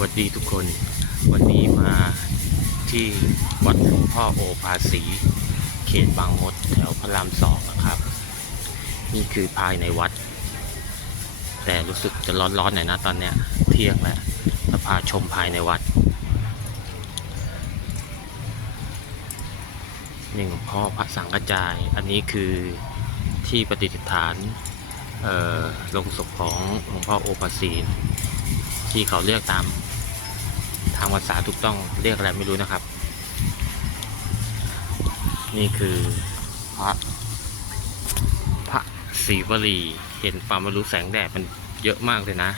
วัสดีทุกคน วันนี้มาที่วัดหลวงพ่อโอภาสี เขตบางมดแถวพระรามสองนะครับ นี่คือภายในวัด แต่รู้สึกจะร้อนๆหน่อยนะตอนเนี้ยเที่ยงแล้วจะพาชมภายในวัดนี่หลวงพ่อพระสังกระจาย อันนี้คือที่ประดิษฐานลงศพของหลวงพ่อโอภาสีที่เขาเรียกตาม ทางภาษาถูกต้องเรียกอะไรไม่รู้นะครับ นี่คือพระพระศรีวลีเห็นปามารู้แสงแดดมันเยอะมากเลยนะ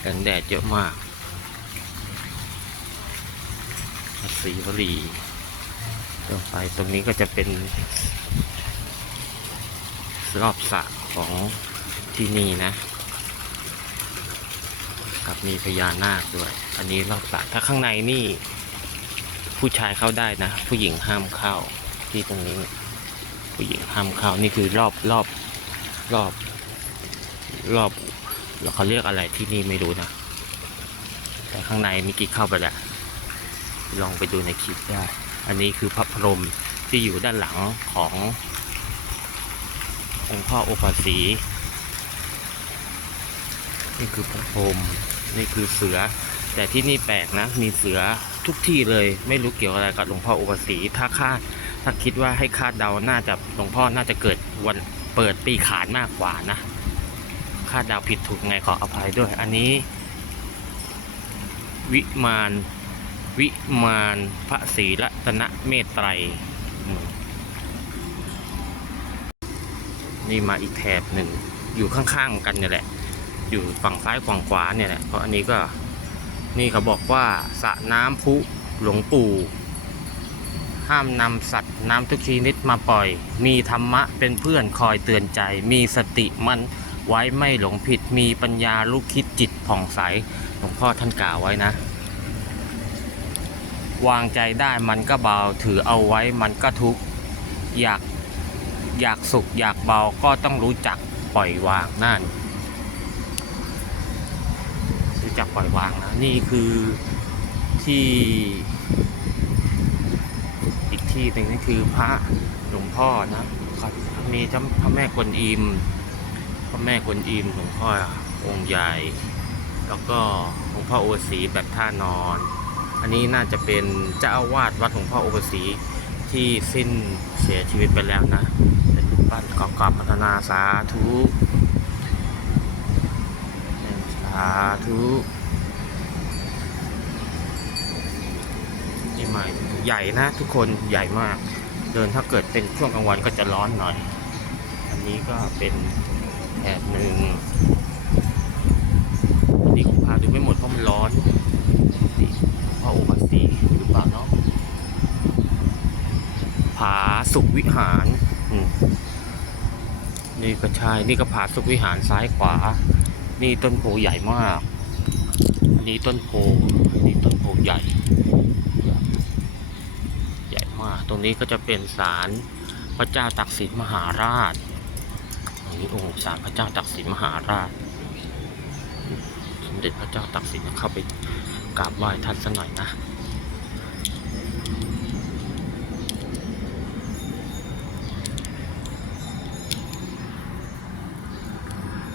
แสงแดดเยอะมากพระศรีวลีตรงไปตรงนี้ก็จะเป็นรอบสระของที่นี่นะ ครับ มีพญานาคด้วย อันนี้รอบสระถ้าข้างในนี่ ผู้ชายเข้าได้นะ ผู้หญิงห้ามเข้าที่ตรงนี้ ผู้หญิงห้ามเข้านี่คือรอบรอบรอบ รอบเขาเรียกอะไรที่นี่ไม่รู้นะ แต่ข้างในมีกี่เข้าไปแหละลองไปดูในคลิปได้ อันนี้คือพระพรหมที่อยู่ด้านหลังขององค์พ่อโอภาสีนี่คือพระพรหม นี่คือเสือ แต่ที่นี่แปลกนะ มีเสือทุกที่เลย ไม่รู้เกี่ยวอะไรกับหลวงพ่ออุปสีถ้าคาด ถ้าคิดว่าให้คาดเดาน่าจะหลวงพ่อน่าจะเกิดวันเปิดปีขานมากกว่านะ คาดเดาผิดถูกไงขออภัยด้วย อันนี้ วิมานวิมานพระศรีรัตนเมตไตรนี่มาอีกแถบหนึ่งอยู่ข้างๆกันนี่แหละ อยู่ฝั่งซ้ายฝั่งขวาเนี่ยแหละเพราะอันนี้ก็นี่เขาบอกว่าสระน้ำพุหลวงปู่ ห้ามนำสัตว์น้ำทุกชนิดมาปล่อย มีธรรมะเป็นเพื่อนคอยเตือนใจ มีสติมันไว้ไม่หลงผิด มีปัญญาลูกคิดจิตผ่องใสหลวงพ่อท่านกล่าวไว้นะ วางใจได้มันก็เบาถือเอาไว้มันก็ทุกอยากอยากสุขอยากเบาก็ต้องรู้จักปล่อยวางนั่น จักปล่อยวางนะนี่คือที่ อีกที่หนึ่งนี่คือพระหลวงพ่อนะครับมีทั้งพระแม่กวนอิมพระแม่กวนอิมหลวงพ่อองค์ใหญ่ แล้วก็หลวงพ่อโอสีแบบท่านอน อันนี้น่าจะเป็นเจ้าอาวาสวัดหลวงพ่อโอสีที่สิ้นเสียชีวิตไปแล้วนะ เป็นรูปปั้นกอกอบพัฒนาสาธุาธุนี่ใหม่ใหญ่นะทุกคนใหญ่มาก เดินถ้าเกิดเป็นช่วงกลางวันก็จะร้อนหน่อย อันนี้ก็เป็นแถบหนึ่งอันนี้ผมพาดูไม่หมดเพราะมันร้อนนี่พระโอมาสีหรือเปล่าเนาะผาสุขวิหาร นี่ก็ใช่นี่ก็ผาสุขวิหารซ้ายขวา นี่ต้นโพใหญ่มาก อันนี้ต้นโพอันนี้ต้นโพใหญ่ ใหญ่มาก ตรงนี้ก็จะเป็นศาลพระเจ้าตักสินมหาราชตรงนี้องค์ศาลพระเจ้าตักสินมหาราช สมเด็จพระเจ้าตักสินเข้าไปกราบไหว้ท่านสักหน่อยนะ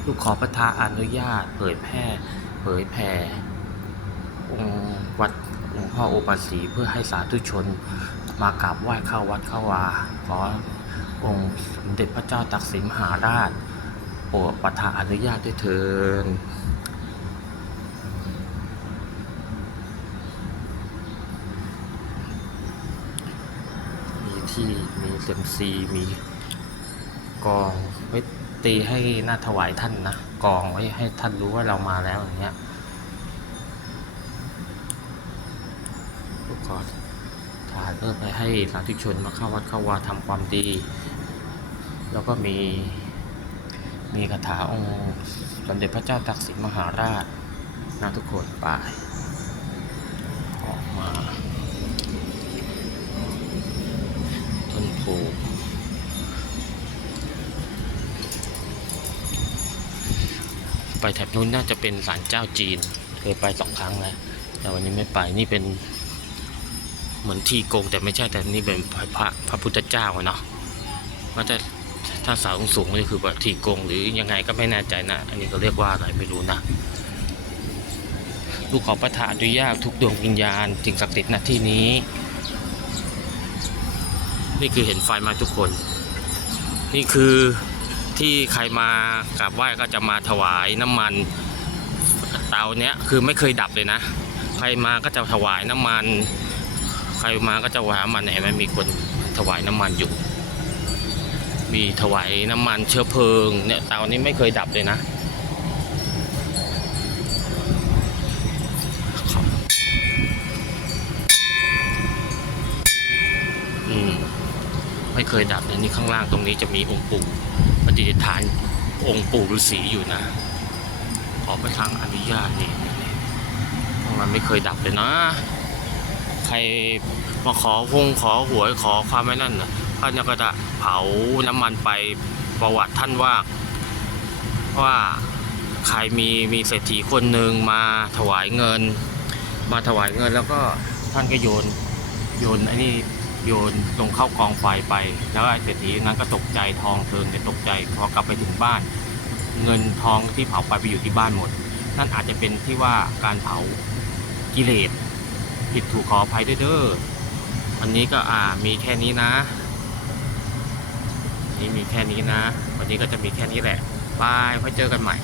ลูกขอประทานอนุญาต เผยแพร่ เผยแผ่องค์วัดหลวงพ่อโอปาสีเพื่อให้สาธุชนมากราบไหว้เข้าวัดเข้าวาขอองค์สมเด็จพระเจ้าตักสินมหาราชโปรดประทานอนุญาตด้วยเถินมีที่มีเซมซีมีกองไว้ ตีให้หน้าถวายท่านนะกองไว้ให้ท่านรู้ว่าเรามาแล้วอย่างเงี้ยกขอถ่ายเพื่อไปให้สาธุชนมาเข้าวัดเข้าวาทำความดี แล้วก็มีมีคาถาองค์สมเด็จพระเจ้าตักสินมหาราชนะทุกคนไปออกมา ไปแถบนู้นน่าจะเป็นศาลเจ้าจีน เคยไปสองครั้งแล้วแต่วันนี้ไม่ไปนี่เป็น เหมือนที่โกงแต่ไม่ใช่แต่นี่เป็นพระพระพุทธเจ้าเนาะว่าจะถ้าเสาสูงๆนี่คือแบบที่โกงหรือยังไงก็ไม่แน่ใจนะ อันนี้ก็เรียกว่าอะไรไม่รู้นะลูกขอประทานอนุญาตทุกดวงวิญญาณสิ่งศักดิ์สิทธิ์ณที่นี้ นี่คือเห็นไฟมาทุกคน นี่คือ ที่ใครมากราบไหว้ก็จะมาถวายน้ำมันเตาเนี้ยคือไม่เคยดับเลยนะ ใครมาก็จะถวายน้ำมัน ใครมาก็จะถวายน้ำมันเห็นไหมมีคนถวายน้ำมันอยู่ มีถวายน้ำมันเชื้อเพลิงเนี่ยเตานี้ไม่เคยดับเลยนะไม่เคยดับเลยนี่ข้างล่างตรงนี้จะมีองค์ปู่ ปฏิษฐานองค์ปู่ฤาษีอยู่นะ ขอไปทางอนุญาตนี่มันไม่เคยดับเลยนะ ใครมาขอพงขอหวยขอความไม่นั่นนะท่านก็จะเผาน้ำมันไปประวัติท่านว่าว่าใครมีมีเศรษฐีคนหนึ่งมาถวายเงิน มาถวายเงินแล้วก็ท่านก็โยนโยนไอ้นี่ โยนลงเข้ากองไฟไป แล้วไอ้เศรษฐีนั้นก็ตกใจทองเพลิงเนี่ยตกใจพอกลับไปถึงบ้าน เงินทองที่เผาไปไปอยู่ที่บ้านหมด นั่นอาจจะเป็นที่ว่าการเผากิเลสผิดถูกขออภัยด้วยเด้อวันนี้ก็อ่ามีแค่นี้นะวันนี่มีแค่นี้นะ วันนี้ก็จะมีแค่นี้แหละบายไว้เจอกันใหม่